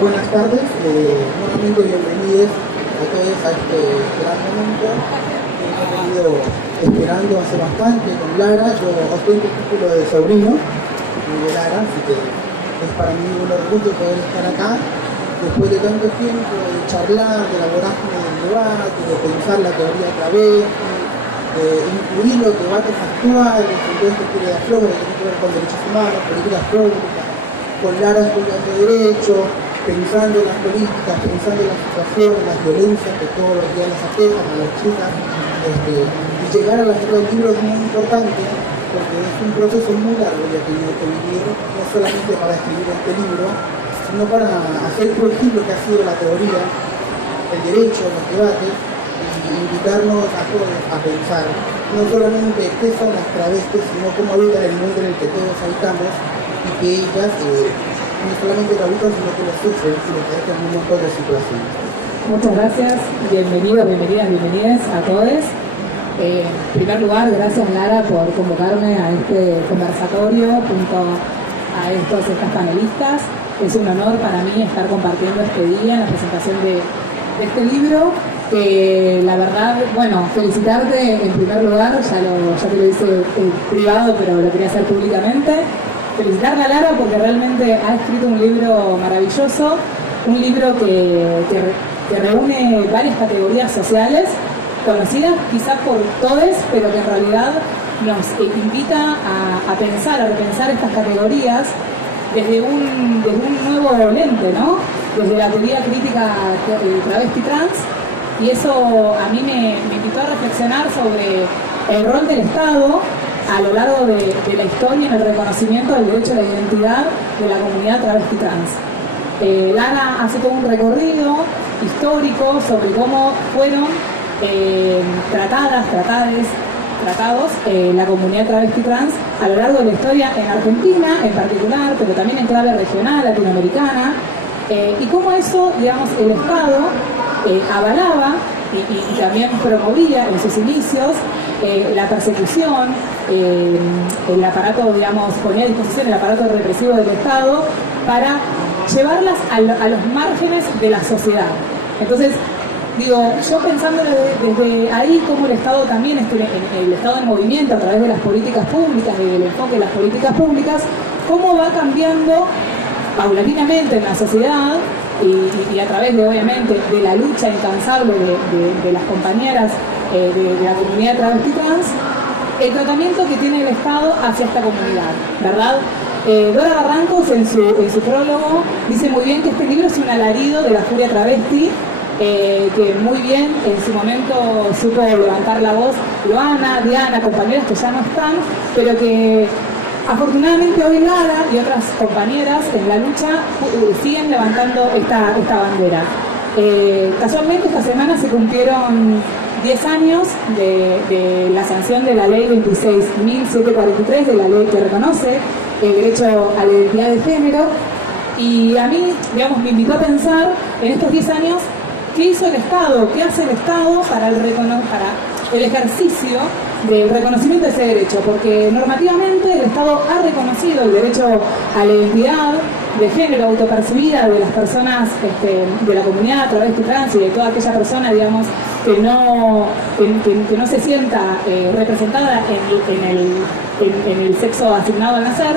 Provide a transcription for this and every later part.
Buenas tardes, nuevamente bienvenidos a todos a este gran momento que hemos venido esperando hace bastante con Lara. Yo ostento el título de sobrino de Lara, así que es para mí un orgullo poder estar acá después de tanto tiempo de charlar, de la vorágine del debate, de pensar la teoría otra vez, de incluir los debates actuales, entonces que quiere dar flores, que tiene que ver con derechos humanos, políticas públicas, con Lara estudiando Derecho, pensando en las políticas, pensando en las situaciones, las violencias que todos los días les aquejan a las chicas, y llegar a la feria del libro es muy importante porque es un proceso muy largo que he tenido que vivir, no solamente para escribir este libro, sino para hacer proyectil lo que ha sido la teoría, el derecho, los debates, y invitarnos a todos a pensar no solamente qué son las travestis, sino cómo habitan el mundo en el que todos habitamos y que ellas no solamente lo habitan, sino que lo sufren y lo padecen en un montón de situaciones. Muchas gracias, bienvenidos, bienvenidas a todos. En primer lugar, gracias Lara por convocarme a este conversatorio junto a estas panelistas. Es un honor para mí estar compartiendo este día en la presentación de este libro, que la verdad, bueno, felicitarte en primer lugar, ya te lo hice en privado, pero lo quería hacer públicamente. Felicitarla a Lara porque realmente ha escrito un libro maravilloso, un libro que reúne varias categorías sociales, conocidas quizás por todos, pero que en realidad nos invita a pensar, a repensar estas categorías desde un nuevo lente, ¿no? Desde la teoría crítica travesti trans, y eso a mí me invitó a reflexionar sobre el rol del Estado a lo largo de la historia en el reconocimiento del derecho a la identidad de la comunidad travesti trans. Lara hace todo un recorrido histórico sobre cómo fueron tratados la comunidad travesti trans a lo largo de la historia en Argentina en particular, pero también en clave regional, latinoamericana, y cómo eso, digamos, el Estado avalaba y también promovía en sus inicios la persecución, el aparato, digamos, ponía a disposición el aparato represivo del Estado para llevarlas a los márgenes de la sociedad. Entonces, digo, yo pensando desde ahí cómo el Estado también, el Estado en movimiento a través de las políticas públicas y del enfoque de las políticas públicas, cómo va cambiando paulatinamente en la sociedad y a través de, obviamente, de la lucha incansable de las compañeras de la comunidad travesti trans, el tratamiento que tiene el Estado hacia esta comunidad, ¿verdad? Dora Barrancos en su prólogo dice muy bien que este libro es un alarido de la furia travesti, que muy bien en su momento supo levantar la voz Luana, Diana, compañeras que ya no están, pero que afortunadamente hoy Lara y otras compañeras en la lucha siguen levantando esta bandera. Casualmente esta semana se cumplieron 10 años de la sanción de la ley 26.743, de la ley que reconoce el derecho a la identidad de género, y a mí, digamos, me invitó a pensar en estos 10 años qué hizo el Estado, qué hace el Estado para el ejercicio del reconocimiento de ese derecho, porque normativamente el Estado ha reconocido el derecho a la identidad de género autopercibida de las personas de la comunidad travesti trans y de toda aquella persona, digamos, que no se sienta representada en el sexo asignado al nacer.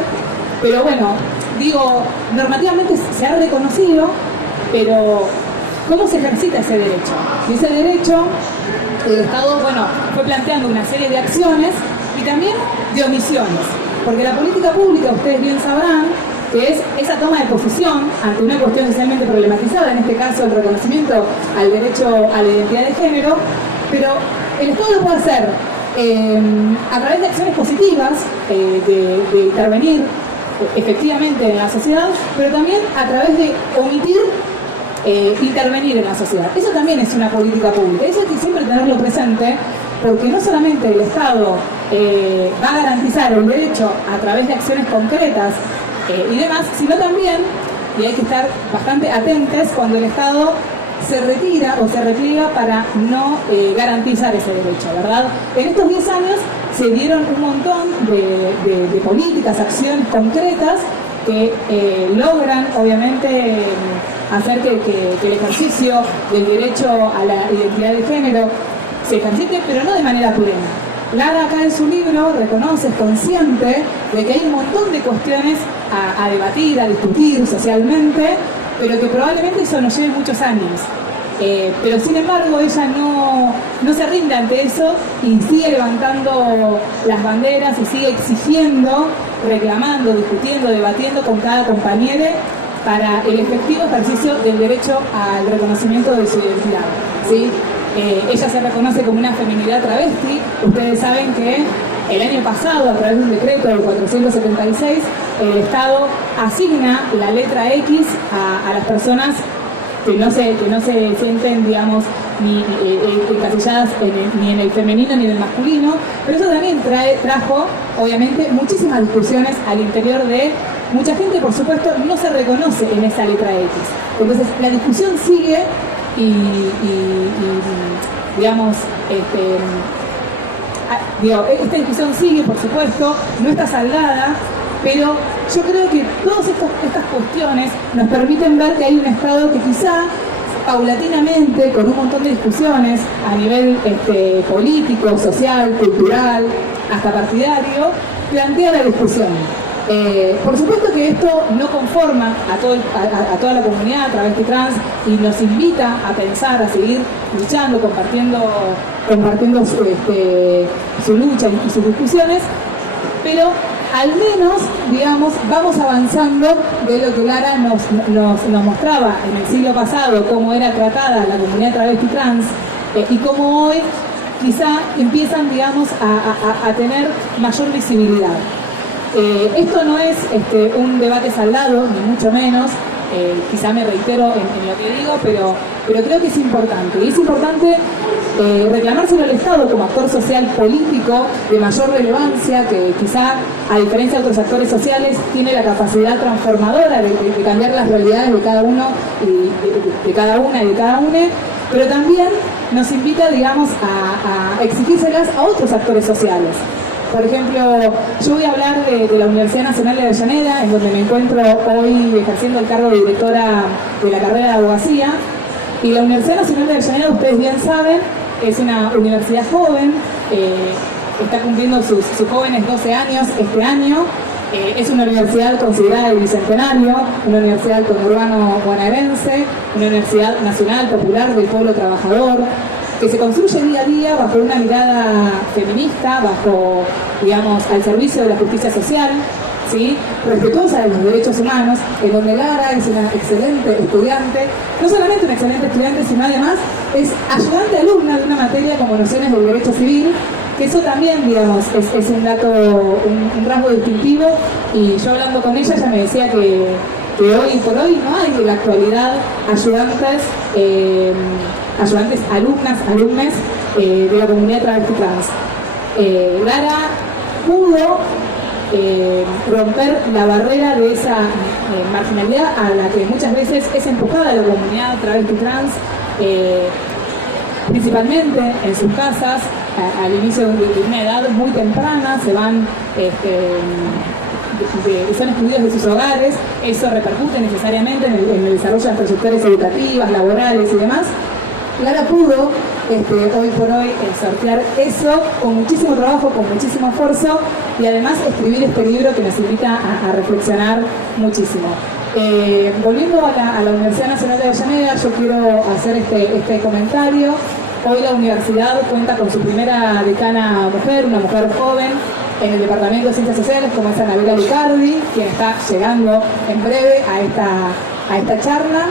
Pero bueno, digo, normativamente se ha reconocido, pero ¿cómo se ejercita ese derecho? Y ese derecho, el Estado, bueno, fue planteando una serie de acciones y también de omisiones, porque la política pública, ustedes bien sabrán, que es esa toma de posición ante una cuestión socialmente problematizada, en este caso el reconocimiento al derecho a la identidad de género, pero el Estado lo puede hacer a través de acciones positivas, de intervenir efectivamente en la sociedad, pero también a través de omitir intervenir en la sociedad. Eso también es una política pública, eso hay que siempre tenerlo presente, porque no solamente el Estado va a garantizar el derecho a través de acciones concretas y demás, sino también, y hay que estar bastante atentos cuando el Estado se retira o se repliega para no garantizar ese derecho, ¿verdad? En estos 10 años se dieron un montón de políticas, acciones concretas que logran, obviamente, hacer que el ejercicio del derecho a la identidad de género se ejercite, pero no de manera plena. Lara acá en su libro reconoce, es consciente de que hay un montón de cuestiones a debatir, a discutir socialmente, pero que probablemente eso nos lleve muchos años. Pero sin embargo ella no se rinde ante eso y sigue levantando las banderas y sigue exigiendo, reclamando, discutiendo, debatiendo con cada compañero para el efectivo ejercicio del derecho al reconocimiento de su identidad, ¿sí? Ella se reconoce como una feminidad travesti. Ustedes saben que el año pasado, a través de un decreto del 476, el Estado asigna la letra X a las personas que no se sienten, digamos, ni encasilladas ni en el femenino ni en el masculino, pero eso también trajo, obviamente, muchísimas discusiones al interior de mucha gente, por supuesto, no se reconoce en esa letra X. Entonces, la discusión sigue y digamos, esta discusión sigue, por supuesto, no está saldada, pero yo creo que todas estas cuestiones nos permiten ver que hay un Estado que quizá paulatinamente, con un montón de discusiones a nivel político, social, cultural, hasta partidario, plantea la discusión. Por supuesto que esto no conforma a toda la comunidad travesti trans y nos invita a pensar, a seguir luchando, compartiendo su lucha y sus discusiones, pero al menos, digamos, vamos avanzando de lo que Lara nos mostraba en el siglo pasado, cómo era tratada la comunidad travesti trans y cómo hoy quizá empiezan, digamos, a tener mayor visibilidad. Esto no es un debate saldado, ni mucho menos, quizá me reitero en lo que digo, pero creo que es importante. Y es importante reclamárselo al Estado como actor social político de mayor relevancia, que quizá, a diferencia de otros actores sociales, tiene la capacidad transformadora de cambiar las realidades de cada uno, y de cada una y de cada uno, pero también nos invita, digamos, a exigírselas a otros actores sociales. Por ejemplo, yo voy a hablar de la Universidad Nacional de Avellaneda, en donde me encuentro hoy ejerciendo el cargo de directora de la carrera de abogacía. Y la Universidad Nacional de Avellaneda, ustedes bien saben, es una universidad joven, está cumpliendo sus jóvenes 12 años este año. Es una universidad considerada el bicentenario, una universidad del conurbano bonaerense, una universidad nacional popular del pueblo trabajador, que se construye día a día bajo una mirada feminista, bajo, digamos, al servicio de la justicia social, ¿sí? Respetuosa de los derechos humanos, en donde Lara es una excelente estudiante, no solamente una excelente estudiante, sino además es ayudante alumna de una materia como nociones del derecho civil, que eso también, digamos, es un dato, un rasgo distintivo, y yo hablando con ella me decía que hoy por hoy no hay en la actualidad ayudantes, alumnes de la comunidad travesti trans. Lara pudo romper la barrera de esa marginalidad a la que muchas veces es empujada la comunidad travesti trans, principalmente en sus casas, al inicio de una edad muy temprana, son excluidos de sus hogares. Eso repercute necesariamente en el desarrollo de las trayectorias educativas, laborales y demás. Lara pudo, hoy por hoy, sortear eso con muchísimo trabajo, con muchísimo esfuerzo, y además escribir este libro que nos invita a reflexionar muchísimo. Volviendo a la Universidad Nacional de Avellaneda, yo quiero hacer este comentario. Hoy la universidad cuenta con su primera decana mujer, una mujer joven, en el Departamento de Ciencias Sociales, como es Anabela Lucardi, quien está llegando en breve a esta charla.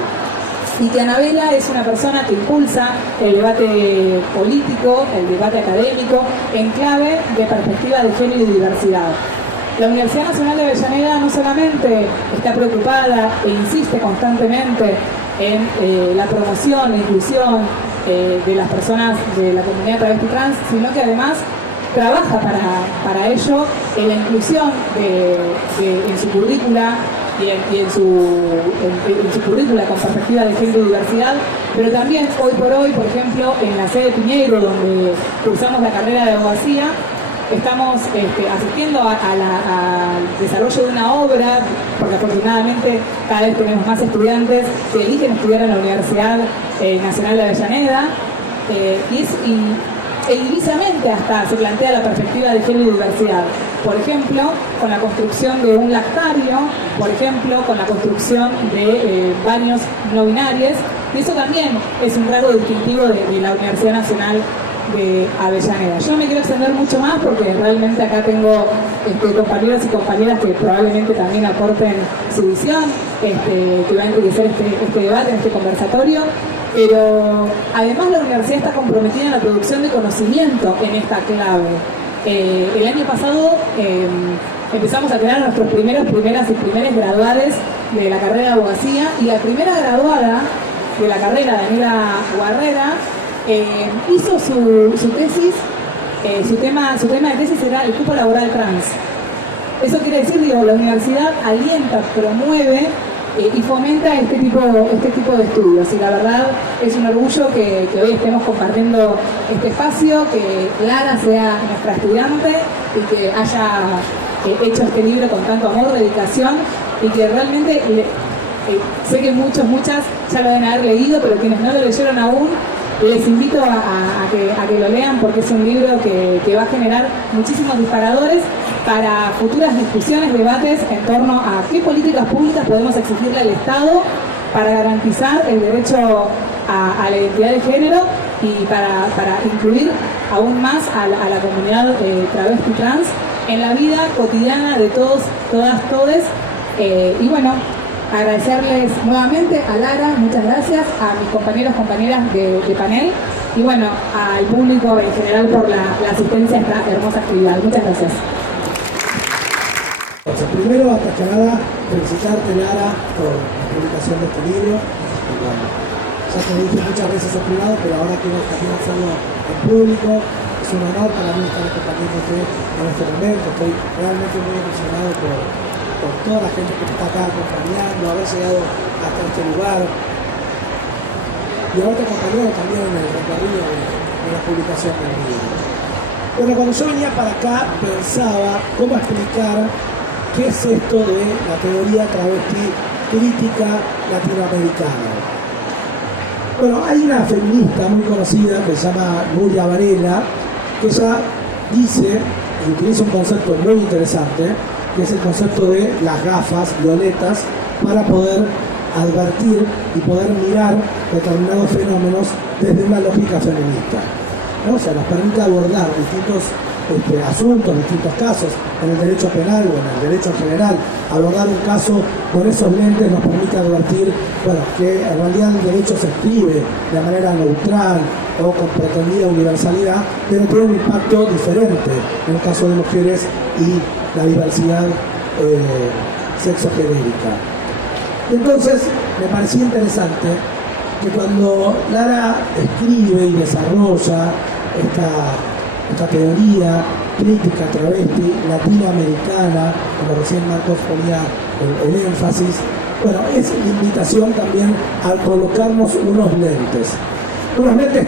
Y que Anabela es una persona que impulsa el debate político, el debate académico, en clave de perspectiva de género y diversidad. La Universidad Nacional de Avellaneda no solamente está preocupada e insiste constantemente en la promoción e inclusión de las personas de la comunidad travesti trans, sino que además trabaja para ello en la inclusión en su currícula y en su currícula con perspectiva de género y diversidad, pero también hoy por hoy, por ejemplo, en la sede Piñeiro, donde cursamos la carrera de abogacía, estamos asistiendo al desarrollo de una obra, porque afortunadamente cada vez tenemos más estudiantes que eligen estudiar en la Universidad Nacional de Avellaneda, e inicialmente hasta se plantea la perspectiva de género y diversidad. Por ejemplo, con la construcción de un lactario, por ejemplo, con la construcción de baños no binarios, y eso también es un rasgo distintivo de la Universidad Nacional de Avellaneda. Yo no me quiero extender mucho más porque realmente acá tengo compañeros y compañeras que probablemente también aporten su visión, que va a enriquecer este debate, en este conversatorio. Pero además la universidad está comprometida en la producción de conocimiento en esta clave. El año pasado empezamos a tener a nuestros primeras graduados de la carrera de abogacía, y la primera graduada de la carrera, Daniela Guerrera, hizo su tesis, su tema de tesis era el cupo laboral trans. Eso quiere decir, la universidad alienta, promueve y fomenta este tipo de estudios, y la verdad es un orgullo que hoy estemos compartiendo este espacio, que Lara sea nuestra estudiante y que haya hecho este libro con tanto amor, dedicación, y que realmente sé que muchas ya lo deben haber leído, pero quienes no lo leyeron aún, les invito a que lo lean, porque es un libro que va a generar muchísimos disparadores para futuras discusiones, debates en torno a qué políticas públicas podemos exigirle al Estado para garantizar el derecho a la identidad de género y para incluir aún más a la comunidad travesti trans en la vida cotidiana de todos, todas, todes. Y bueno, agradecerles nuevamente a Lara, muchas gracias, a mis compañeras de panel, y bueno, al público en general por la asistencia a esta hermosa actividad. Muchas gracias. Primero, antes que nada, felicitarte, Lara, por la publicación de este libro. Ya te dije muchas veces en privado, pero ahora quiero también hacerlo en público. Es un honor para mí estar acompañándote en este momento. Estoy realmente muy emocionado por toda la gente que te está acá acompañando, haber llegado hasta este lugar y haberte acompañado también en el recorrido de la publicación del libro. Bueno, cuando yo venía para acá pensaba cómo explicar qué es esto de la teoría travesti crítica latinoamericana. Bueno, hay una feminista muy conocida que se llama Nuria Varela, que ella dice y utiliza un concepto muy interesante, que es el concepto de las gafas violetas, para poder advertir y poder mirar determinados fenómenos desde una lógica feminista, ¿no? O sea, nos permite abordar distintos asuntos, distintos casos en el derecho penal o en el derecho en general. Abordar un caso con esos lentes nos permite advertir, bueno, que en realidad el derecho se escribe de manera neutral o con pretendida universalidad, pero tiene un impacto diferente en el caso de mujeres y la diversidad sexogenérica. Entonces, me parecía interesante que cuando Lara escribe y desarrolla esta teoría crítica travesti latinoamericana, como recién Marcos ponía el énfasis, bueno, es la invitación también a colocarnos unos lentes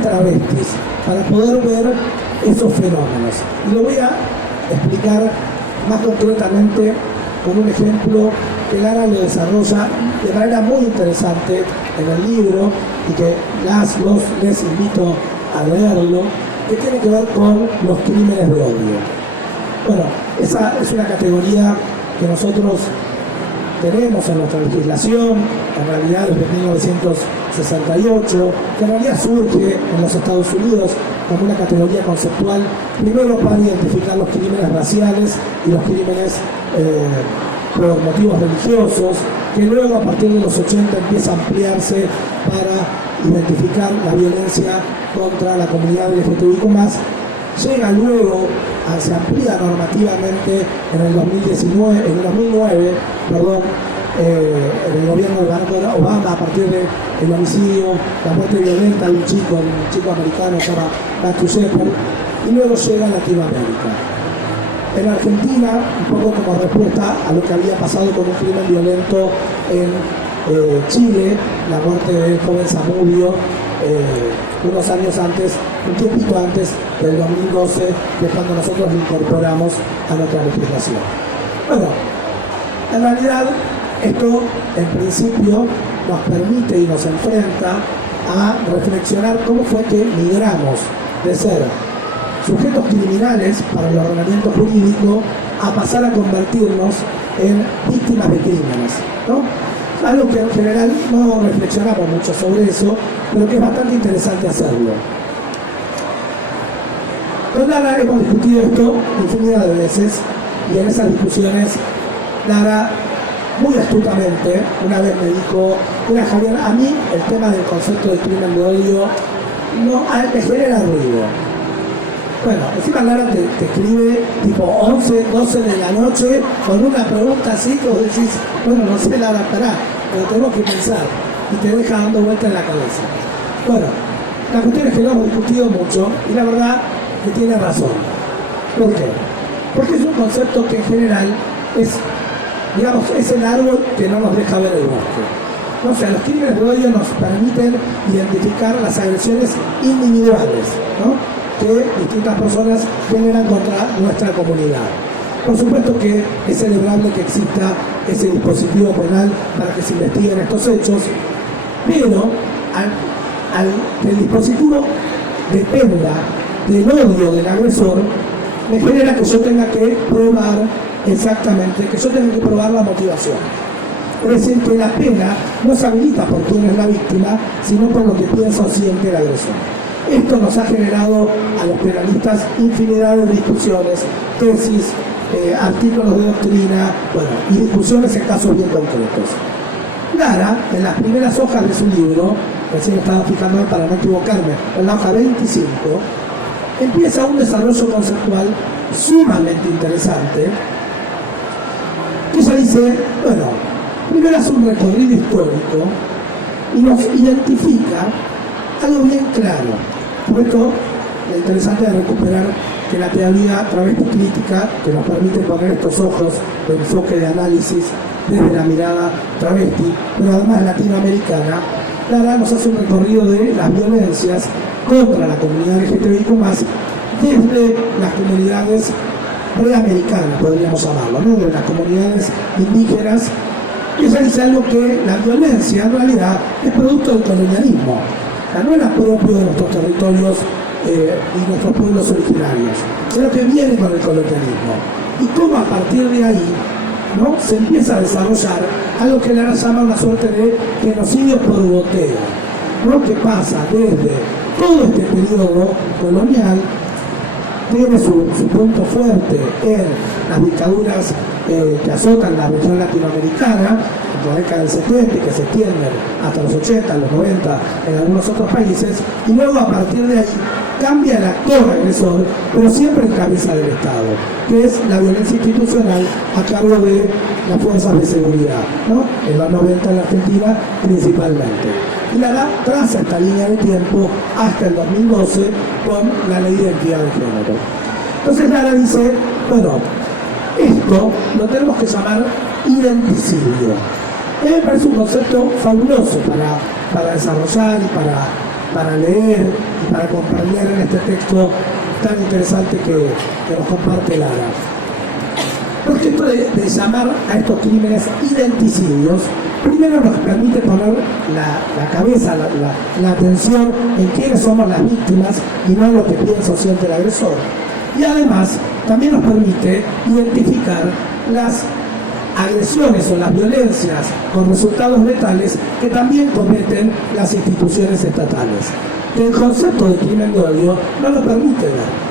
travestis, para poder ver esos fenómenos. Y lo voy a explicar más concretamente con un ejemplo que Lara lo desarrolla de manera muy interesante en el libro, y que les invito a leerlo, que tiene que ver con los crímenes de odio. Bueno, esa es una categoría que nosotros tenemos en nuestra legislación, en realidad desde 1968, que en realidad surge en los Estados Unidos como una categoría conceptual, primero para identificar los crímenes raciales y los crímenes por motivos religiosos, que luego a partir de los 80 empieza a ampliarse para identificar la violencia contra la comunidad LGTBIQ+, llega luego, se amplía normativamente en el 2009, en el gobierno de Barack Obama, a partir del homicidio, la muerte violenta de un chico americano que se llama Matthew Shepard, y luego llega a Latinoamérica. En Argentina, un poco como respuesta a lo que había pasado con un crimen violento en Chile, la muerte del joven Zamudio, unos años antes, un tiempito antes del 2012, que es cuando nosotros lo incorporamos a nuestra legislación. Bueno, en realidad esto en principio nos permite y nos enfrenta a reflexionar cómo fue que migramos de ser sujetos criminales para el ordenamiento jurídico a pasar a convertirnos en víctimas de crímenes, ¿no? Algo que en general no reflexionamos mucho sobre eso, pero que es bastante interesante hacerlo. Con Lara hemos discutido esto infinidad de veces, y en esas discusiones Lara muy astutamente una vez me dijo: mira, Javier, a mí el tema del concepto de crimen de odio me genera ruido. Bueno, encima Lara te escribe tipo 11, 12 de la noche con una pregunta así que vos decís, bueno, no sé, Lara, pará, pero tenemos que pensar, y te deja dando vuelta en la cabeza. Bueno, la cuestión es que lo hemos discutido mucho y la verdad que tiene razón. ¿Por qué? Porque es un concepto que en general es, digamos, es el árbol que no nos deja ver el bosque. O sea, los crímenes de odio nos permiten identificar las agresiones individuales, ¿no?, que distintas personas generan contra nuestra comunidad. Por supuesto que es celebrable que exista ese dispositivo penal para que se investiguen estos hechos, pero al que el dispositivo dependa del odio del agresor, me genera que yo tenga que probar exactamente, que yo tenga que probar la motivación. Es decir, que la pena no se habilita por quién es la víctima, sino por lo que piensa o siente el agresor. Esto nos ha generado a los penalistas infinidad de discusiones, tesis, artículos de doctrina, bueno, y discusiones en casos bien concretos. Lara, en las primeras hojas de su libro, recién estaba fijando para no equivocarme, en la hoja 25, empieza un desarrollo conceptual sumamente interesante, que ella dice, bueno, primero hace un recorrido histórico y nos identifica algo bien claro. Por esto, lo interesante es recuperar que la teoría travesti crítica, que nos permite poner estos ojos de enfoque de análisis desde la mirada travesti, pero además latinoamericana, Lara nos hace un recorrido de las violencias contra la comunidad LGTBIQ+, desde las comunidades preamericanas, podríamos llamarlo, ¿no?, de las comunidades indígenas. Y ella dice algo que la violencia en realidad es producto del colonialismo. No era propio de nuestros territorios y nuestros pueblos originarios, sino que viene con el colonialismo. Y cómo a partir de ahí, ¿no?, se empieza a desarrollar algo que Lara llama una suerte de genocidio por goteo, ¿no?, que pasa desde todo este periodo colonial, tiene su punto fuerte en las dictaduras que azotan la región latinoamericana, en la década del 70 y que se extienden hasta los 80, los 90 en algunos otros países, y luego a partir de ahí cambia el actor agresor, pero siempre en cabeza del Estado, que es la violencia institucional a cargo de las fuerzas de seguridad, ¿no?, en los 90 en la Argentina principalmente. Y Lara traza esta línea de tiempo hasta el 2012 con la ley de identidad de género. Entonces Lara dice, bueno, esto lo tenemos que llamar identicidio. A mí me parece un concepto fabuloso para desarrollar y para leer y para comprender en este texto tan interesante que nos comparte Lara. Porque esto de llamar a estos crímenes identicidios, primero nos permite poner la cabeza, la atención en quiénes somos las víctimas y no en lo que piensa o siente el agresor. Y además también nos permite identificar las agresiones o las violencias con resultados letales que también cometen las instituciones estatales. Que el concepto de crimen de odio no lo permite ver.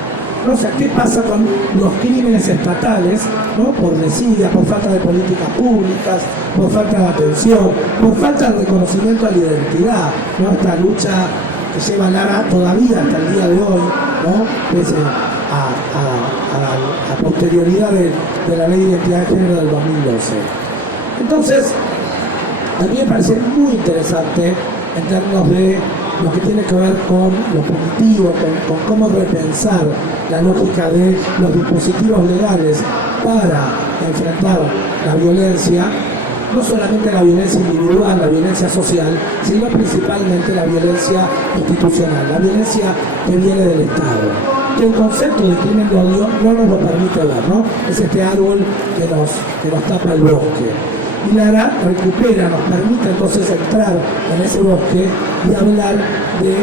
O sea, ¿qué pasa con los crímenes estatales, ¿no?, por desidia, por falta de políticas públicas, por falta de atención, por falta de reconocimiento a la identidad, ¿no?, esta lucha que lleva Lara todavía hasta el día de hoy, ¿no?, pese a posterioridad de la ley de identidad de género del 2012. Entonces, a mí me parece muy interesante en términos de lo que tiene que ver con lo punitivo, con cómo repensar la lógica de los dispositivos legales para enfrentar la violencia, no solamente la violencia individual, la violencia social, sino principalmente la violencia institucional, la violencia que viene del Estado, que el concepto de crimen de odio no nos lo permite ver, ¿no? Es este árbol que nos tapa el bosque. Y Lara recupera, nos permite entonces entrar en ese bosque y hablar de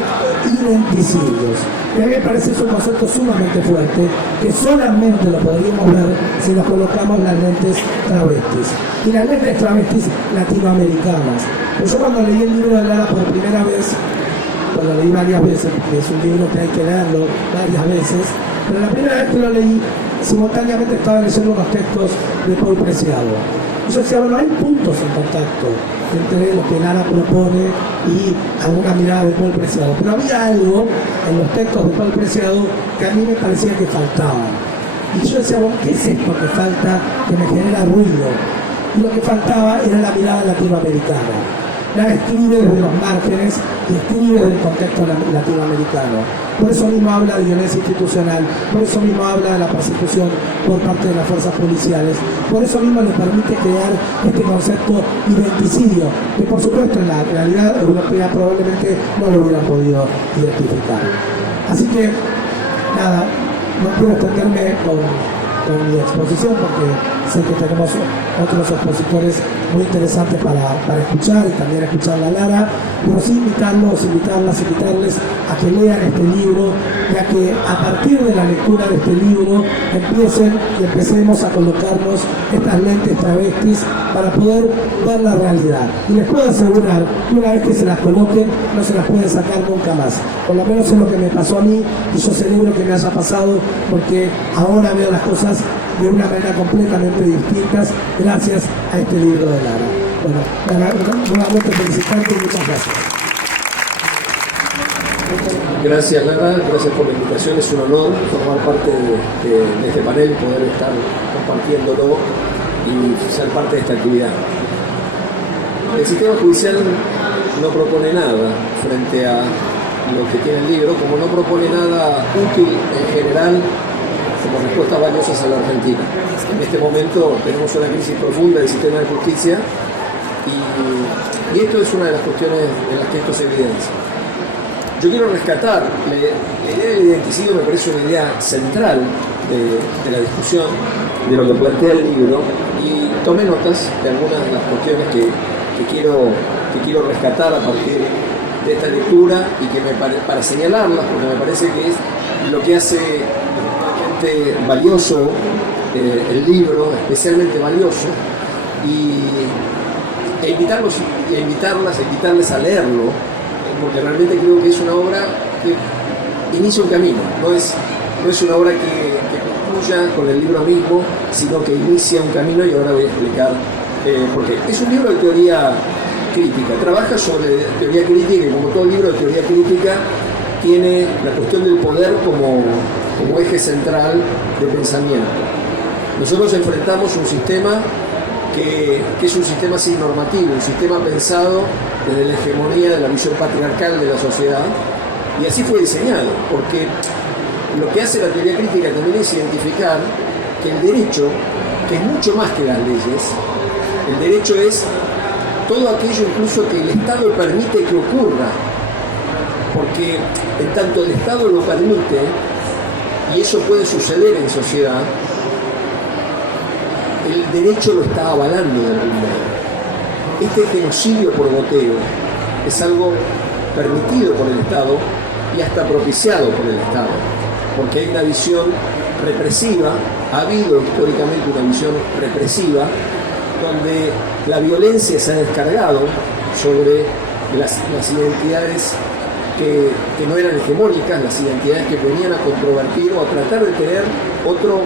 identicidios. Y a mí me parece un concepto sumamente fuerte, que solamente lo podríamos ver si nos colocamos las lentes travestis. Y las lentes travestis latinoamericanas. Pues yo cuando leí el libro de Lara por primera vez, lo leí varias veces, porque es un libro que hay que leerlo varias veces, pero la primera vez que lo leí, simultáneamente estaba leyendo unos textos de Paul Preciado. Y yo decía, bueno, hay puntos en contacto entre lo que Lara propone y alguna mirada de Paul Preciado, pero había algo en los textos de Paul Preciado que a mí me parecía que faltaba. Y yo decía, bueno, ¿qué es esto que falta, que me genera ruido? Y lo que faltaba era la mirada latinoamericana. Lara escribe desde los márgenes y escribe desde el contexto latinoamericano. Por eso mismo habla de violencia institucional, por eso mismo habla de la persecución por parte de las fuerzas policiales, por eso mismo le permite crear este concepto identicidio, que por supuesto en la realidad europea probablemente no lo hubieran podido identificar. Así que, nada, no quiero extenderme con mi exposición porque sé que tenemos otros expositores muy interesantes para escuchar y también escuchar a Lara, pero sí invitarles a que lean este libro, ya que a partir de la lectura de este libro empecemos a colocarnos estas lentes travestis para poder ver la realidad. Y les puedo asegurar que una vez que se las coloquen, no se las pueden sacar nunca más. Por lo menos es lo que me pasó a mí y yo celebro que me haya pasado porque ahora veo las cosas de una manera completamente distintas gracias a este libro de Lara. Bueno, Lara, nuevamente felicitarte y muchas gracias. Gracias Lara, gracias por la invitación, es un honor formar parte de este panel, poder estar compartiéndolo y ser parte de esta actividad. El sistema judicial no propone nada frente a lo que tiene el libro, como no propone nada útil en general como respuestas valiosas a la Argentina. En este momento tenemos una crisis profunda del sistema de justicia y esto es una de las cuestiones en las que esto se evidencia. Yo quiero rescatar, la idea del identicidio me parece una idea central de la discusión, de lo que plantea el libro, y tomé notas de algunas de las cuestiones que quiero rescatar a partir de esta lectura y que para señalarlas, porque me parece que es lo que hace valioso el libro, especialmente valioso, e invitarles a leerlo, porque realmente creo que es una obra que inicia un camino, no es una obra que concluya con el libro mismo, sino que inicia un camino, y ahora voy a explicar por qué. Es un libro de teoría crítica, trabaja sobre teoría crítica, y como todo libro de teoría crítica tiene la cuestión del poder como eje central de pensamiento. Nosotros enfrentamos un sistema que es un sistema sin normativo, un sistema pensado desde la hegemonía de la visión patriarcal de la sociedad, y así fue diseñado, porque lo que hace la teoría crítica también es identificar que el derecho, que es mucho más que las leyes, el derecho es todo aquello incluso que el Estado permite que ocurra, porque en tanto el Estado lo permite, y eso puede suceder en sociedad, el derecho lo está avalando de algún modo. Este genocidio por goteo es algo permitido por el Estado y hasta propiciado por el Estado, porque hay una visión represiva, ha habido históricamente una visión represiva, donde la violencia se ha descargado sobre las identidades que no eran hegemónicas, las identidades que venían a controvertir o a tratar de tener otro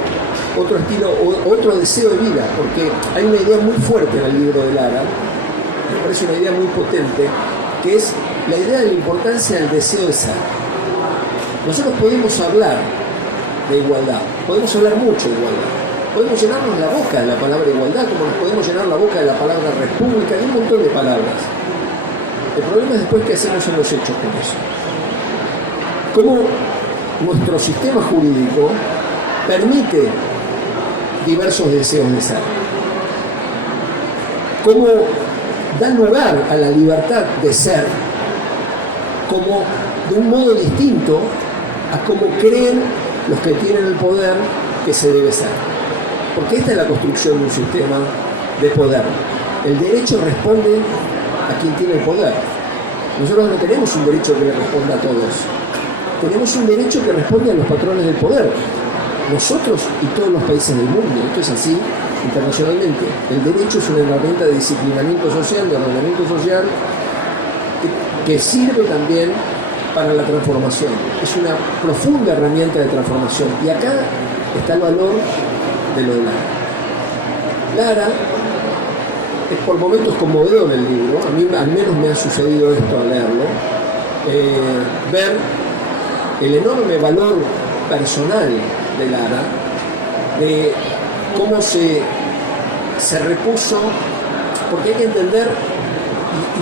estilo o otro deseo de vida, porque hay una idea muy fuerte en el libro de Lara, me parece una idea muy potente, que es la idea de la importancia del deseo de ser. Nosotros podemos hablar de igualdad, podemos hablar mucho de igualdad, podemos llenarnos la boca de la palabra igualdad, como nos podemos llenar la boca de la palabra república, y un montón de palabras. El problema es después qué hacemos en los hechos con eso. Cómo nuestro sistema jurídico permite diversos deseos de ser. cómo dan lugar a la libertad de ser, como de un modo distinto a cómo creen los que tienen el poder que se debe ser. Porque esta es la construcción de un sistema de poder. El derecho responde a quien tiene el poder. Nosotros no tenemos un derecho que le responda a todos. Tenemos un derecho que responde a los patrones del poder. Nosotros y todos los países del mundo. Esto es así internacionalmente. El derecho es una herramienta de disciplinamiento social, de ordenamiento social, que sirve también para la transformación. Es una profunda herramienta de transformación. Y acá está el valor de lo de Lara. Lara es por momentos conmovedor el libro. A mí al menos me ha sucedido esto al leerlo. Ver el enorme valor personal de Lara, de cómo se repuso, porque hay que entender,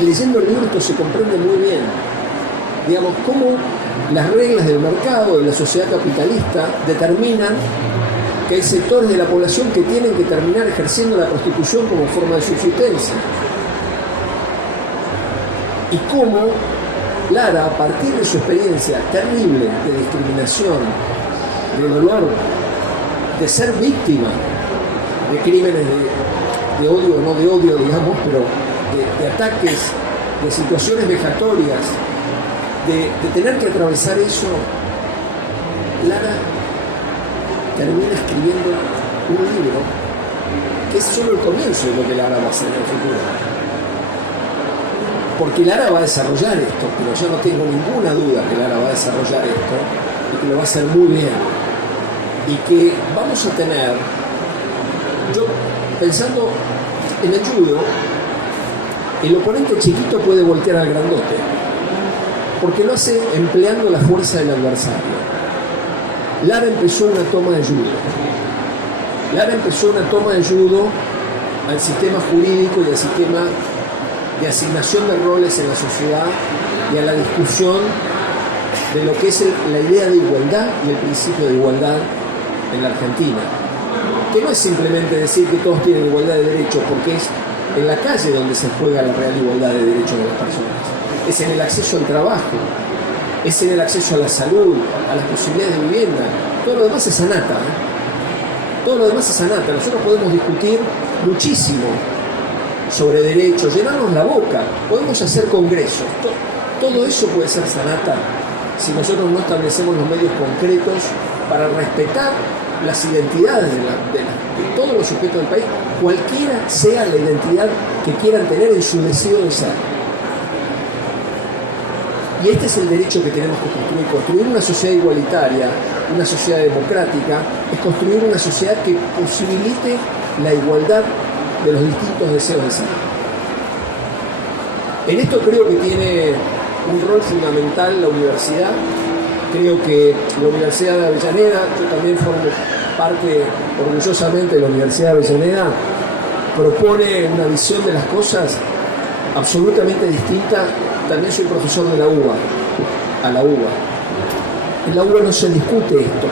y leyendo el libro esto se comprende muy bien, digamos, cómo las reglas del mercado, de la sociedad capitalista, determinan que hay sectores de la población que tienen que terminar ejerciendo la prostitución como forma de subsistencia. Y cómo Lara, a partir de su experiencia terrible de discriminación, de dolor, de ser víctima de crímenes de odio, no de odio, digamos, pero de ataques, de situaciones vejatorias, de tener que atravesar eso, Lara termina escribiendo un libro que es solo el comienzo de lo que Lara va a hacer en el futuro. Porque Lara va a desarrollar esto, pero yo no tengo ninguna duda que Lara va a desarrollar esto y que lo va a hacer muy bien. Y que vamos a tener, yo pensando en el judo, el oponente chiquito puede voltear al grandote, porque lo hace empleando la fuerza del adversario. Lara empezó una toma de judo. Lara empezó una toma de judo al sistema jurídico y al sistema de asignación de roles en la sociedad y a la discusión de lo que es la idea de igualdad y el principio de igualdad en la Argentina. Que no es simplemente decir que todos tienen igualdad de derechos, porque es en la calle donde se juega la real igualdad de derechos de las personas. Es en el acceso al trabajo, es en el acceso a la salud, a las posibilidades de vivienda. Todo lo demás es anata, Todo lo demás es anata. Nosotros podemos discutir muchísimo sobre derechos, llenarnos la boca, podemos hacer congresos. Todo eso puede ser sanata si nosotros no establecemos los medios concretos para respetar las identidades de todos los sujetos del país, cualquiera sea la identidad que quieran tener en su deseo de ser. Y este es el derecho que tenemos que construir. Construir una sociedad igualitaria, una sociedad democrática, es construir una sociedad que posibilite la igualdad de los distintos deseos de ser. En esto creo que tiene un rol fundamental la universidad. Creo que la Universidad de Avellaneda, yo también formo parte orgullosamente de la Universidad de Avellaneda, propone una visión de las cosas absolutamente distinta. También soy profesor de la UBA, En la UBA no se discute esto.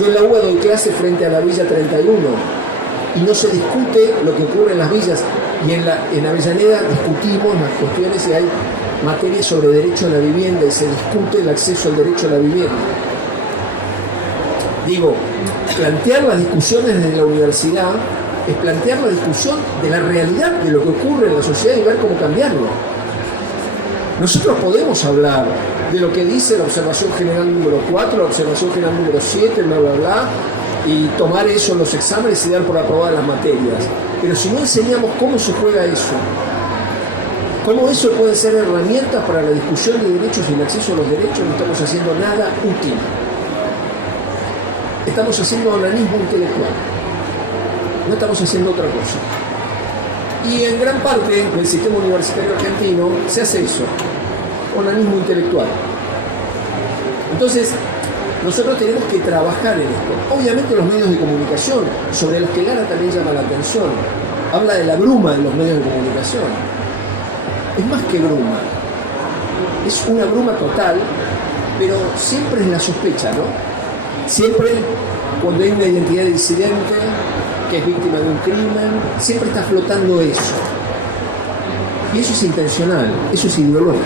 Yo en la UBA doy clase frente a la Villa 31 y no se discute lo que ocurre en las villas. Y en Avellaneda discutimos las cuestiones y hay materias sobre derecho a la vivienda y se discute el acceso al derecho a la vivienda. Digo, plantear las discusiones desde la universidad es plantear la discusión de la realidad de lo que ocurre en la sociedad y ver cómo cambiarlo. Nosotros podemos hablar de lo que dice la observación general número 4, la observación general número 7, bla, bla, bla, y tomar eso en los exámenes y dar por aprobadas las materias. Pero si no enseñamos cómo se juega eso, cómo eso puede ser herramientas para la discusión de derechos y el acceso a los derechos, no estamos haciendo nada útil. Estamos haciendo onanismo intelectual. No estamos haciendo otra cosa. Y en gran parte del sistema universitario argentino se hace eso, onanismo intelectual. Entonces, nosotros tenemos que trabajar en esto. Obviamente los medios de comunicación, sobre los que Lara también llama la atención, habla de la bruma de los medios de comunicación. Es más que bruma, es una bruma total, pero siempre es la sospecha, ¿no? Siempre cuando hay una identidad disidente, que es víctima de un crimen, siempre está flotando eso. Y eso es intencional, eso es ideológico.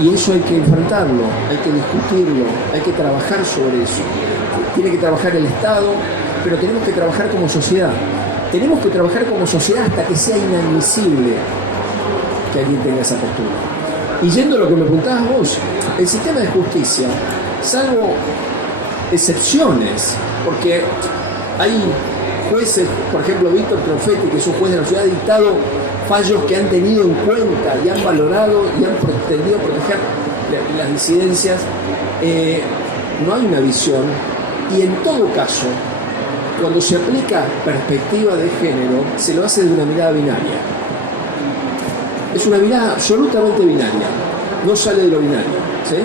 Y eso hay que enfrentarlo, hay que discutirlo, hay que trabajar sobre eso. Tiene que trabajar el Estado, pero tenemos que trabajar como sociedad. Tenemos que trabajar como sociedad hasta que sea inadmisible que alguien tenga esa postura. Y yendo a lo que me preguntabas vos, el sistema de justicia, salvo excepciones, porque hay jueces, por ejemplo Víctor Trofetti, que es un juez de la ciudad, ha dictado fallos que han tenido en cuenta y han valorado y han pretendido proteger las disidencias. No hay una visión, y en todo caso, cuando se aplica perspectiva de género, se lo hace de una mirada binaria. Es una mirada absolutamente binaria, no sale de lo binario, ¿sí?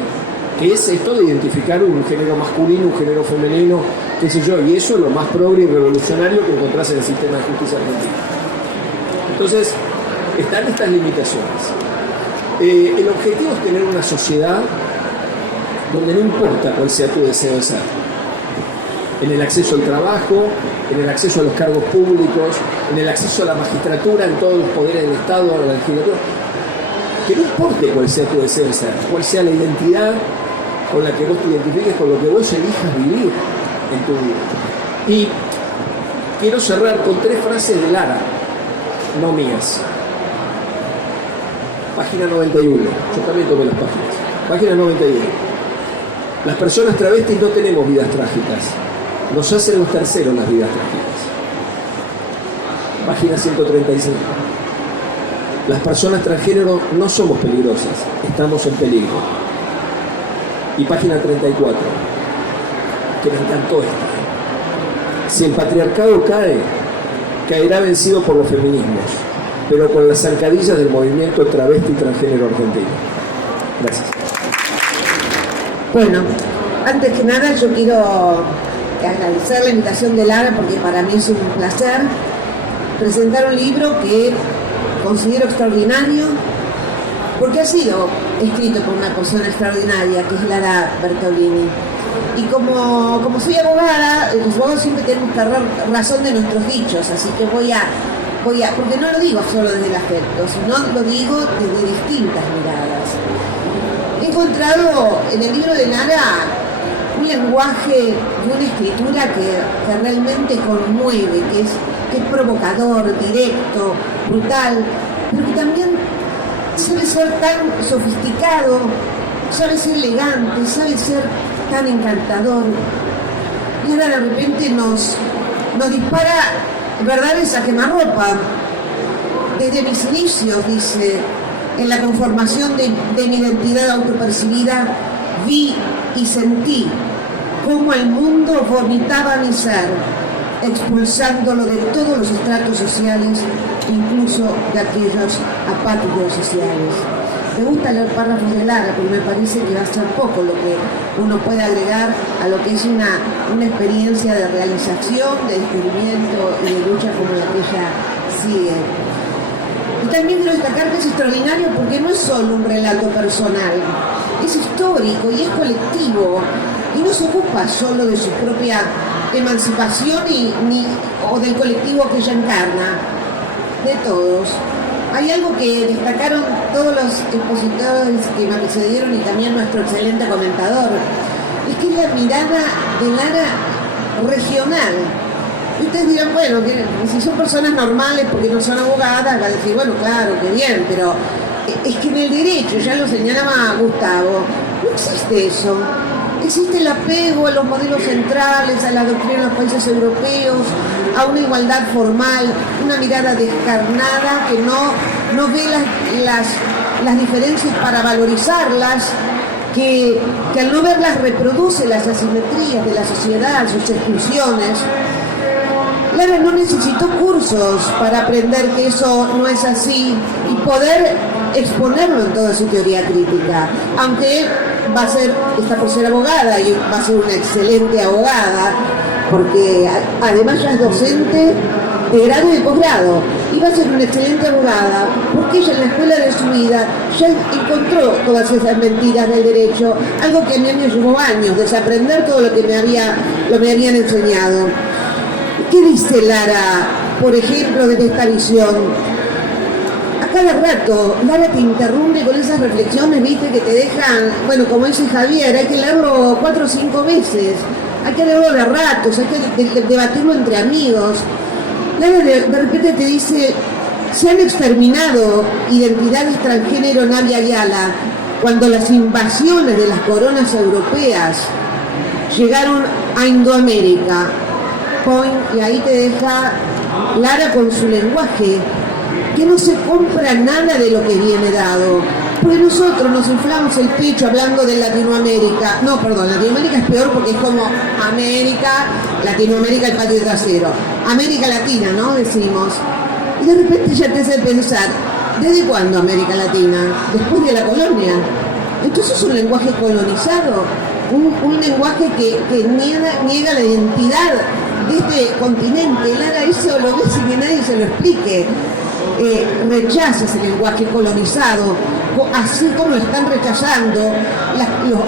Que es esto de identificar un género masculino, un género femenino, qué sé yo, y eso es lo más progre y revolucionario que encontrás en el sistema de justicia argentino. Entonces, están estas limitaciones. El objetivo es tener una sociedad donde no importa cuál sea tu deseo de ser. En el acceso al trabajo, en el acceso a los cargos públicos, en el acceso a la magistratura, en todos los poderes del Estado, a la legislatura. Que no importe cuál sea tu deseo de ser, cuál sea la identidad con la que vos te identifiques, con lo que vos elijas vivir en tu vida. Y quiero cerrar con 3 frases de Lara, no mías. Página 91, yo también tomé las páginas. Página 91. Las personas travestis no tenemos vidas trágicas, nos hacen los terceros las vidas trágicas. Página 135. Las personas transgénero no somos peligrosas, estamos en peligro. Y página 34, que me encantó esta. Si el patriarcado cae, caerá vencido por los feminismos, pero con las zancadillas del movimiento travesti y transgénero argentino. Gracias. Bueno, antes que nada yo quiero agradecer la invitación de Lara, porque para mí es un placer presentar un libro que considero extraordinario, porque ha sido escrito por una persona extraordinaria, que es Lara Bertolini. Y como soy abogada, los abogados siempre tenemos que dar razón de nuestros dichos, así que voy a, porque no lo digo solo desde el afecto, sino lo digo desde distintas miradas. He encontrado en el libro de Lara un lenguaje y una escritura que realmente conmueve, que es provocador, directo, brutal, pero que también sabe ser tan sofisticado, sabe ser elegante, sabe ser tan encantador. Y ahora de repente nos dispara verdades a quemarropa. Desde mis inicios, dice, en la conformación de mi identidad autopercibida, vi y sentí cómo el mundo vomitaba mi ser, expulsándolo de todos los estratos sociales, incluso de aquellos apátridos sociales. Me gusta leer párrafos de Lara, porque me parece que va a ser poco lo que uno puede agregar a lo que es una experiencia de realización, de descubrimiento y de lucha como la que ella sigue. Y también quiero destacar que es extraordinario porque no es solo un relato personal, es histórico y es colectivo, y no se ocupa solo de su propia emancipación o del colectivo que ella encarna, de todos. Hay algo que destacaron todos los expositores que me precedieron y también nuestro excelente comentador, es que es la mirada de Lara regional. Y ustedes dirán, bueno, que si son personas normales porque no son abogadas, va a decir, bueno, claro, qué bien, pero es que en el derecho, ya lo señalaba Gustavo, no existe eso. Existe el apego a los modelos centrales, a la doctrina de los países europeos, a una igualdad formal, una mirada descarnada que no ve las diferencias para valorizarlas, que al no verlas reproduce las asimetrías de la sociedad, sus exclusiones. Lara no necesitó cursos para aprender que eso no es así y poder exponerlo en toda su teoría crítica, aunque está por ser abogada y va a ser una excelente abogada, porque además ya es docente de grado y de posgrado, y va a ser una excelente abogada, porque ella en la escuela de su vida ya encontró todas esas mentiras del derecho, algo que a mí me llevó años, desaprender todo lo que me habían enseñado. ¿Qué dice Lara, por ejemplo, desde esta visión? A cada rato, Lara te interrumpe con esas reflexiones, viste, que te dejan, bueno, como dice Javier, hay que leerlo 4 o 5 veces, hay que leerlo de ratos, hay que debatirlo entre amigos. Lara de repente te dice, se han exterminado identidades transgénero en Abya Yala cuando las invasiones de las coronas europeas llegaron a Indoamérica. Y ahí te deja Lara con su lenguaje, que no se compra nada de lo que viene dado. Pues nosotros nos inflamos el pecho hablando de Latinoamérica. No, perdón, Latinoamérica es peor porque es como América, Latinoamérica el patio trasero. América Latina, ¿no? Decimos. Y de repente ya te hace pensar, ¿desde cuándo América Latina? Después de la colonia. Entonces es un lenguaje colonizado, un lenguaje que niega la identidad de este continente. Lara, eso lo ve sin que nadie se lo explique. Rechaza ese lenguaje colonizado, así como lo están rechazando,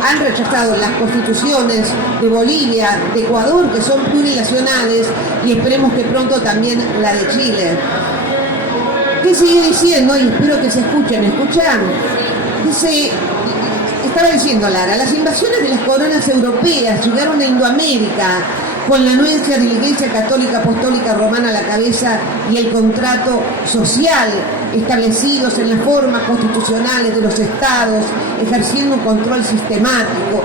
han rechazado las constituciones de Bolivia, de Ecuador, que son plurinacionales, y esperemos que pronto también la de Chile. ¿Qué sigue diciendo? Y espero que se escuchen. Dice, estaba diciendo Lara, las invasiones de las coronas europeas llegaron a Indoamérica con la anuencia de la Iglesia Católica Apostólica Romana a la cabeza y el contrato social establecidos en las formas constitucionales de los estados, ejerciendo un control sistemático,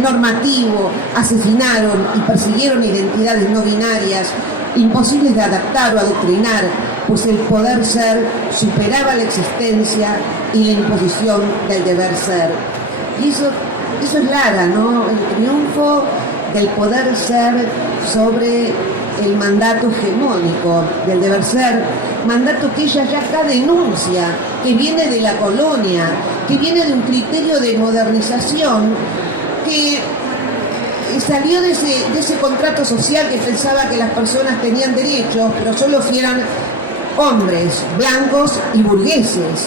normativo, asesinaron y persiguieron identidades no binarias, imposibles de adaptar o adoctrinar, pues el poder ser superaba la existencia y la imposición del deber ser. Y eso es Lara, ¿no? El triunfo del poder ser sobre el mandato hegemónico del deber ser, mandato que ella ya acá denuncia, que viene de la colonia, que viene de un criterio de modernización que salió de ese contrato social que pensaba que las personas tenían derechos, pero solo si eran hombres, blancos y burgueses.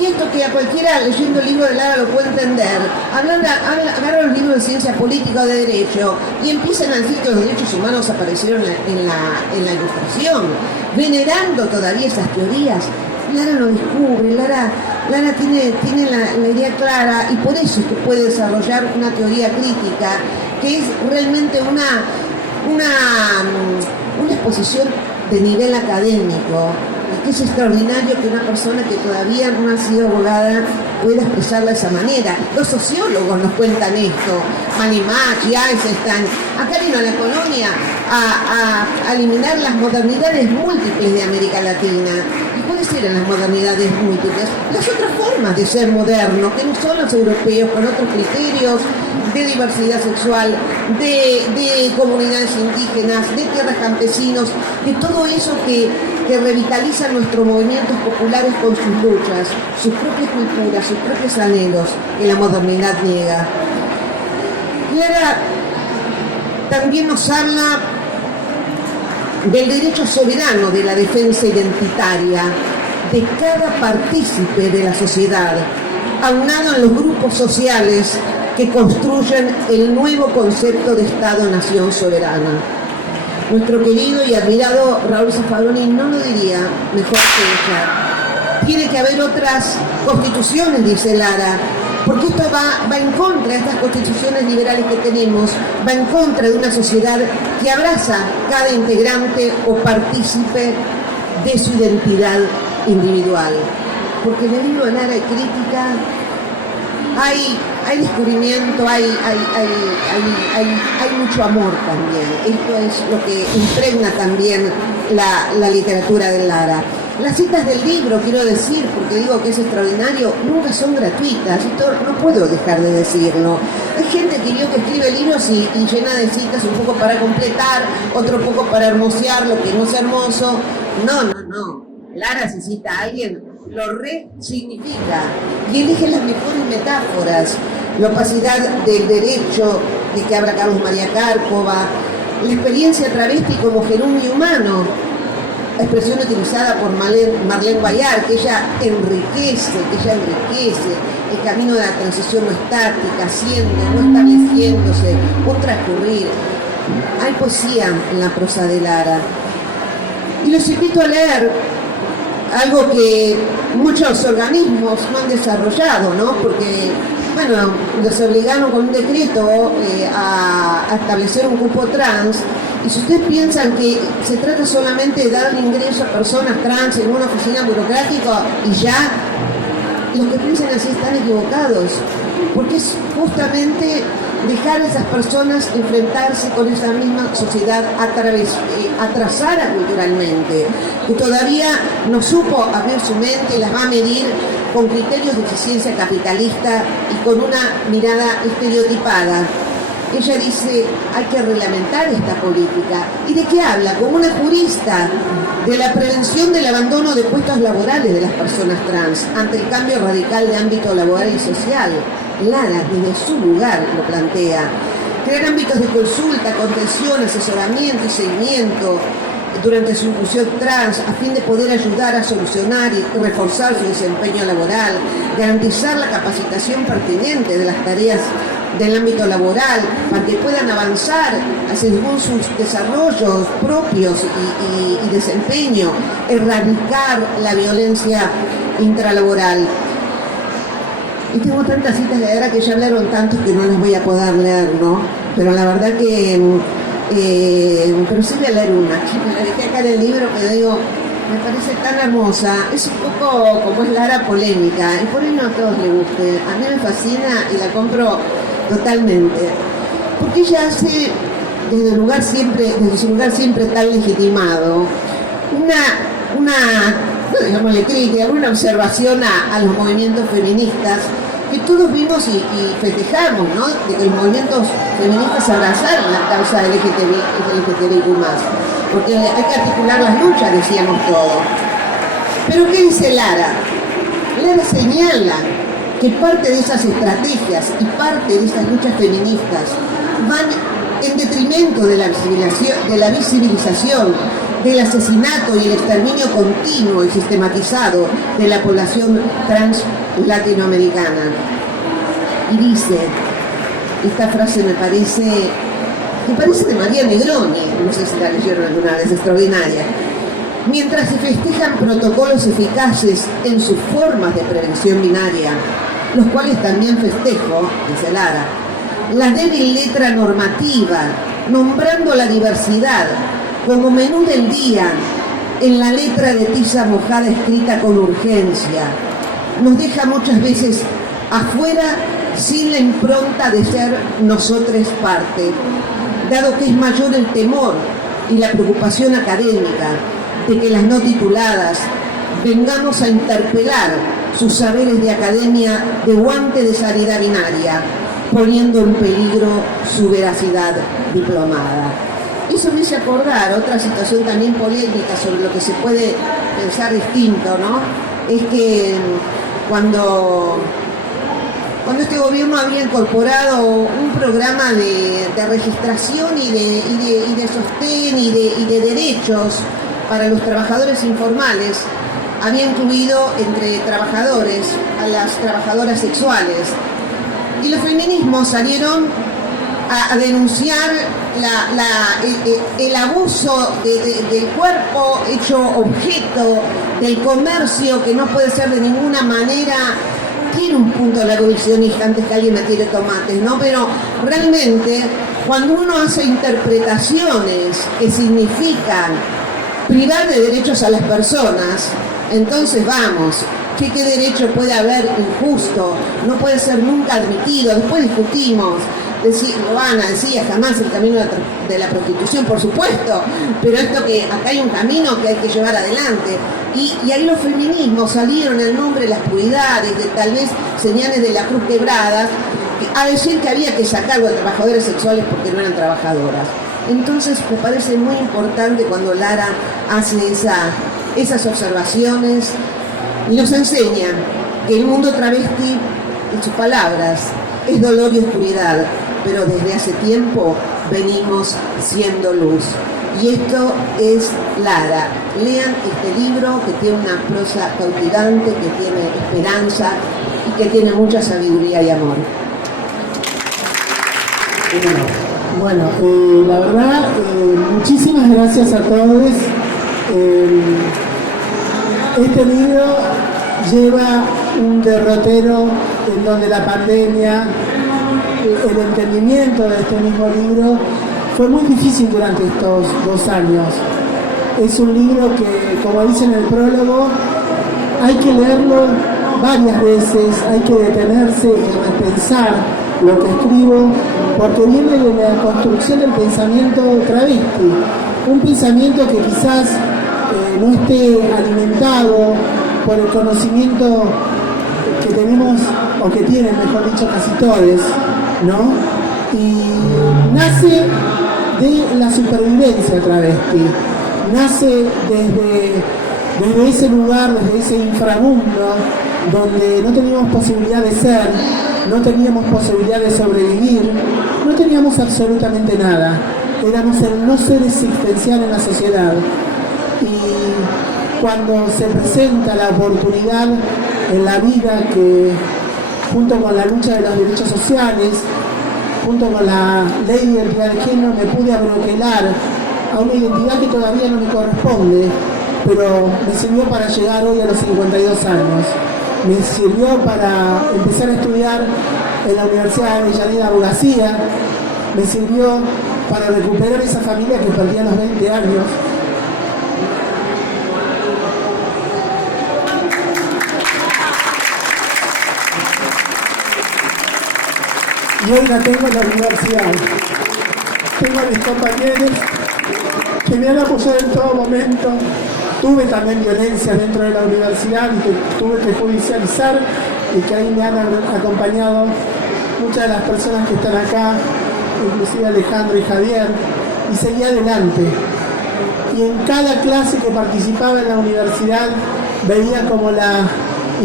Y esto que a cualquiera leyendo el libro de Lara lo puede entender, agarran los libros de ciencia política o de derecho y empiezan a decir que los derechos humanos aparecieron en la Ilustración, venerando todavía esas teorías. Lara lo descubre, Lara tiene la idea clara, y por eso es que puede desarrollar una teoría crítica que es realmente una exposición de nivel académico, que es extraordinario que una persona que todavía no ha sido abogada pueda expresarla de esa manera. Los sociólogos nos cuentan esto, Manimach y Eisenstein. Acá vino a la colonia a eliminar las modernidades múltiples de América Latina. ¿Y cuáles eran las modernidades múltiples? Las otras formas de ser moderno, que no son los europeos, con otros criterios de diversidad sexual, de comunidades indígenas, de tierras campesinos, de todo eso que revitalizan nuestros movimientos populares con sus luchas, sus propias culturas, sus propios anhelos que la modernidad niega. Lara también nos habla del derecho soberano de la defensa identitaria de cada partícipe de la sociedad, aunado en los grupos sociales que construyen el nuevo concepto de Estado-Nación soberana. Nuestro querido y admirado Raúl Zaffaroni no lo diría mejor que ella. Tiene que haber otras constituciones, dice Lara, porque esto va en contra de estas constituciones liberales que tenemos, va en contra de una sociedad que abraza cada integrante o partícipe de su identidad individual. Porque en el libro de Lara hay crítica, hay descubrimiento, hay mucho amor también. Esto es lo que impregna también la literatura de Lara. Las citas del libro, quiero decir, porque digo que es extraordinario, nunca son gratuitas. Esto no puedo dejar de decirlo. Hay gente que escribe libros y llena de citas un poco para completar, otro poco para hermosear lo que no es hermoso. No. Lara, si cita a alguien, lo resignifica y elige las mejores metáforas. La opacidad del derecho de que habla Carlos María Cárcova, la experiencia travesti como gerundio humano, expresión utilizada por Marlene Bayar, que ella enriquece el camino de la transición no estática, siendo, no estableciéndose, un transcurrir. hay poesía en la prosa de Lara. Y los invito a leer algo que muchos organismos no han desarrollado, ¿no? Porque, bueno, los obligaron con un decreto a establecer un cupo trans. Y si ustedes piensan que se trata solamente de dar ingreso a personas trans en una oficina burocrática y ya, los que piensan así están equivocados, porque es justamente dejar a esas personas enfrentarse con esa misma sociedad atrasada culturalmente, que todavía no supo abrir su mente, las va a medir con criterios de eficiencia capitalista y con una mirada estereotipada. Ella dice, hay que reglamentar esta política. ¿Y de qué habla? Como una jurista de la prevención del abandono de puestos laborales de las personas trans ante el cambio radical de ámbito laboral y social. Lara, desde su lugar, lo plantea. Crear ámbitos de consulta, contención, asesoramiento y seguimiento durante su inclusión trans a fin de poder ayudar a solucionar y reforzar su desempeño laboral, garantizar la capacitación pertinente de las tareas del ámbito laboral para que puedan avanzar según sus desarrollos propios y desempeño, erradicar la violencia intralaboral. Y tengo tantas citas de Lara que ya hablaron tantos que no las voy a poder leer, ¿no? Pero la verdad que pero sí voy a leer una, que me la dejé acá en el libro, que digo, me parece tan hermosa, es un poco como es Lara, polémica, y por ahí no a todos les guste, a mí me fascina y la compro totalmente, porque ella hace desde su lugar siempre tan legitimado, no digámosle crítica, una observación a los movimientos feministas que todos vimos y festejamos, ¿no? De que los movimientos feministas abrazaron la causa LGTBIQ+, porque hay que articular las luchas, decíamos todos. Pero ¿qué dice Lara? Lara señala que parte de esas estrategias y parte de esas luchas feministas van en detrimento de la visibilización del asesinato y el exterminio continuo y sistematizado de la población trans latinoamericana. Y dice, esta frase me parece de María Negroni, no sé si la leyeron alguna vez, extraordinaria. Mientras se festejan protocolos eficaces en sus formas de prevención binaria, los cuales también festejo, dice Lara, la débil letra normativa, nombrando la diversidad como menú del día en la letra de tiza mojada escrita con urgencia, nos deja muchas veces afuera sin la impronta de ser nosotres parte, dado que es mayor el temor y la preocupación académica de que las no tituladas vengamos a interpelar sus saberes de academia de guante de sanidad binaria, poniendo en peligro su veracidad diplomada. Eso me hizo acordar otra situación también polémica sobre lo que se puede pensar distinto, ¿no? Es que cuando este gobierno había incorporado un programa de registración y de sostén y de derechos para los trabajadores informales, había incluido entre trabajadores a las trabajadoras sexuales. Y los feminismos salieron a denunciar el abuso del cuerpo hecho objeto del comercio, que no puede ser de ninguna manera. Tiene un punto la abolicionista antes que alguien me tire tomates, ¿no? Pero realmente cuando uno hace interpretaciones que significan privar de derechos a las personas, entonces vamos, ¿qué derecho puede haber injusto? No puede ser nunca admitido. Después discutimos, Luana decía, jamás el camino de la prostitución, por supuesto, pero esto que acá hay un camino que hay que llevar adelante. Y ahí los feminismos salieron en nombre de las puridades, de tal vez señales de la cruz quebrada, a decir que había que sacarlo de trabajadores sexuales porque no eran trabajadoras. Entonces me parece muy importante cuando Lara hace esas observaciones y nos enseña que el mundo travesti, en sus palabras, es dolor y oscuridad, pero desde hace tiempo venimos siendo luz. Y esto es Lara. Lean este libro que tiene una prosa cautivante, que tiene esperanza y que tiene mucha sabiduría y amor. Bueno, Bueno, la verdad, muchísimas gracias a todos. Este libro lleva un derrotero en donde la pandemia, el entendimiento de este mismo libro fue muy difícil durante estos 2 años. Es un libro que, como dice en el prólogo, hay que leerlo varias veces, hay que detenerse y repensar lo que escribo, porque viene de la construcción del pensamiento travesti, un pensamiento que quizás no esté alimentado por el conocimiento que tenemos, o que tienen, mejor dicho, casi todos, ¿no? Y nace de la supervivencia travesti, nace desde ese lugar, desde ese inframundo, donde no teníamos posibilidad de ser, no teníamos posibilidad de sobrevivir, no teníamos absolutamente nada. Éramos el no ser existencial en la sociedad. Y cuando se presenta la oportunidad en la vida que, junto con la lucha de los derechos sociales, junto con la ley de identidad de género, me pude abroquelar a una identidad que todavía no me corresponde, pero me sirvió para llegar hoy a los 52 años. Me sirvió para empezar a estudiar en la Universidad de Avellaneda Abogacía, me sirvió para recuperar esa familia que perdí a los 20 años. Y hoy la tengo en la universidad. Tengo a mis compañeros que me han apoyado en todo momento. Tuve también violencia dentro de la universidad y que tuve que judicializar, y que ahí me han acompañado muchas de las personas que están acá, inclusive Alejandro y Javier, y seguí adelante. Y en cada clase que participaba en la universidad veía como la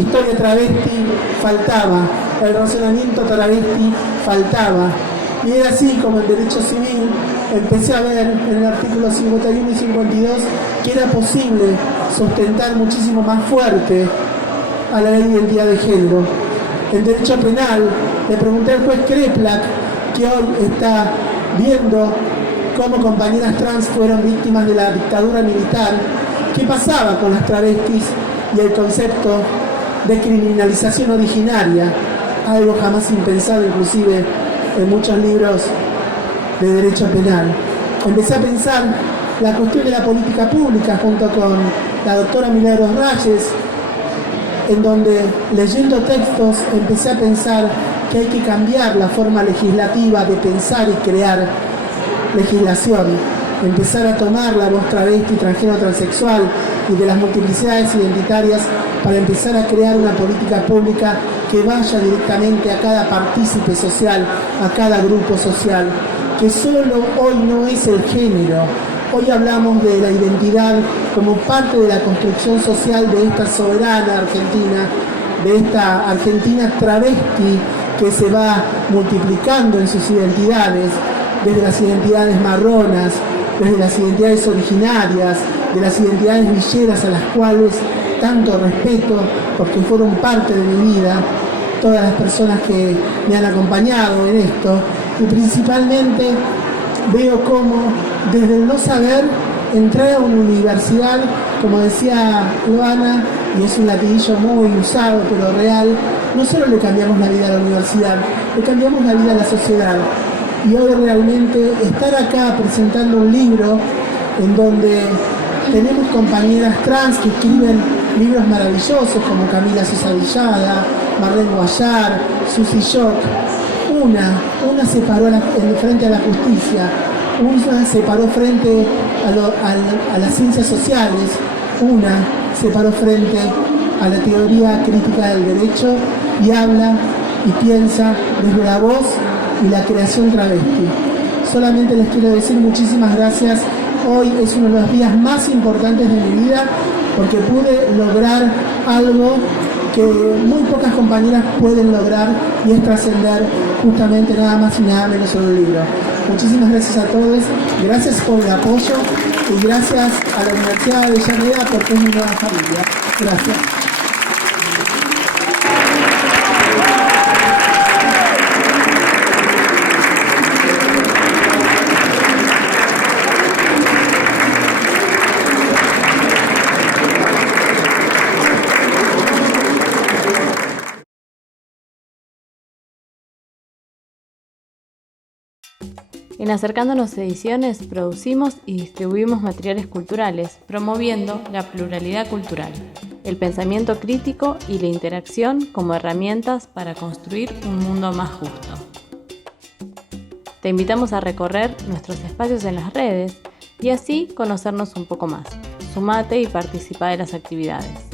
historia travesti faltaba, el razonamiento travesti faltaba. Y era así como en Derecho Civil empecé a ver en el artículo 51 y 52 que era posible sustentar muchísimo más fuerte a la ley de identidad de género. En Derecho Penal le pregunté al juez Kreplak, que hoy está viendo cómo compañeras trans fueron víctimas de la dictadura militar, qué pasaba con las travestis y el concepto de criminalización originaria, algo jamás impensado inclusive en muchos libros de derecho penal. Empecé a pensar la cuestión de la política pública junto con la doctora Milagros Reyes, en donde, leyendo textos, empecé a pensar que hay que cambiar la forma legislativa de pensar y crear legislación, empezar a tomar la voz travesti, transgénero, transexual y de las multiplicidades identitarias para empezar a crear una política pública que vaya directamente a cada partícipe social, a cada grupo social, que solo hoy no es el género. Hoy hablamos de la identidad como parte de la construcción social de esta soberana Argentina, de esta Argentina travesti que se va multiplicando en sus identidades, desde las identidades marronas, desde las identidades originarias, de las identidades villeras a las cuales tanto respeto porque fueron parte de mi vida, todas las personas que me han acompañado en esto, y principalmente veo cómo desde el no saber entré a una universidad, como decía Loana, y es un latiguillo muy usado pero real, no solo le cambiamos la vida a la universidad, le cambiamos la vida a la sociedad. Y hoy realmente estar acá presentando un libro en donde tenemos compañeras trans que escriben libros maravillosos como Camila Sosa Villada, Marlene Guayar, Susi Shock. Una se paró frente a la justicia, una se paró frente a las ciencias sociales, una se paró frente a la teoría crítica del derecho y habla y piensa desde la voz y la creación travesti. Solamente les quiero decir muchísimas gracias. Hoy es uno de los días más importantes de mi vida porque pude lograr algo que muy pocas compañeras pueden lograr, y es trascender justamente nada más y nada menos sobre el libro. Muchísimas gracias a todos, gracias por el apoyo y gracias a la Universidad de Avellaneda porque es mi nueva familia. Gracias. En Acercándonos Ediciones producimos y distribuimos materiales culturales, promoviendo la pluralidad cultural, el pensamiento crítico y la interacción como herramientas para construir un mundo más justo. Te invitamos a recorrer nuestros espacios en las redes y así conocernos un poco más. Sumate y participa de las actividades.